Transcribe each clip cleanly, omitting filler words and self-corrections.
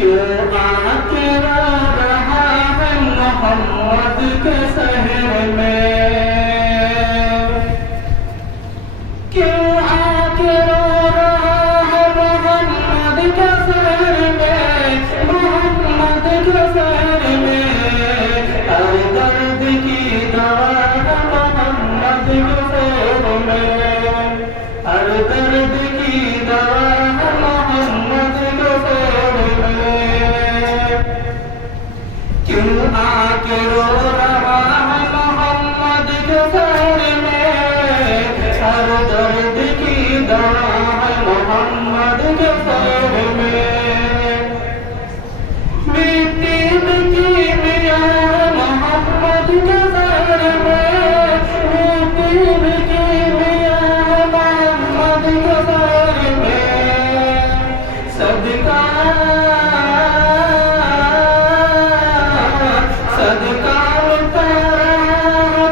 क्यों आके रो रहा है मोहम्मद के शहर में, क्यों आके रो रहा है मोहम्मद के शहर में, मोहम्मद के शहर में। हर दर्द की दवा है मोहम्मद के शहर में, हर दर्द की दवा है मोहम्मद के शहर में। क्यों आके रो रहा है मोहम्मद के शहर में, हर दर्द की दवा है मोहम्मद के शहर में। मिट्टी मिट्टी मिया है मोहम्मद के शहर में, मिट्टी मिट्टी मिया है मोहम्मद के शहर में। सदका सदका उतारा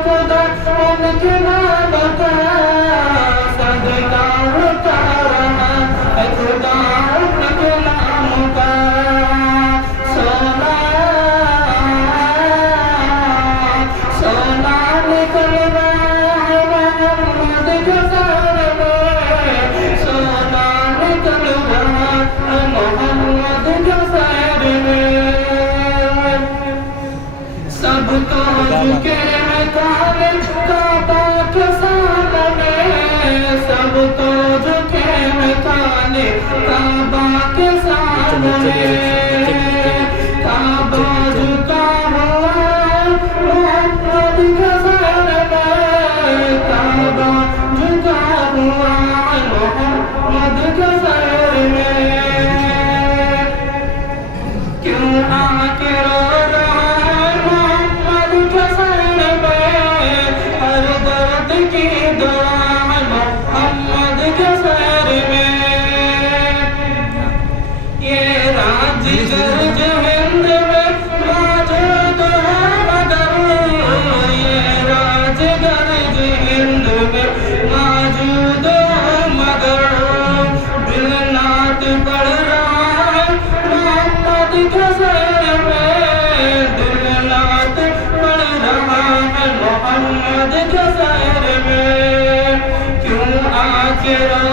खुदा उनके नाम का, सदका उतारा खुदा उनके नाम का। सोना सोना निकल रहा है मोहम्मद के शहर में, सोना निकल रहा है मोहम्मद के शहर में। सब तो झुके हैं काले काबा के सामने, सब तो झुके हैं काले काबा के सामने। काबा झुका हुआ मोहम्मद के शहर में, काबा झुका हुआ मोहम्मद के शहर में। क्यों आके रो रहा है मोहम्मद के शहर में, हर दर्द की दवा है मोहम्मद के शहर में। ये राजगर जो हिंद में मौजूद है मगर, ये राजगर जो हिंद में मौजूद है मगर। दिल नात पढ़ रहा है मोहम्मद के शहर में, दिल नात पढ़ रहा है मोहम्मद के शहर में। क्यों आके रो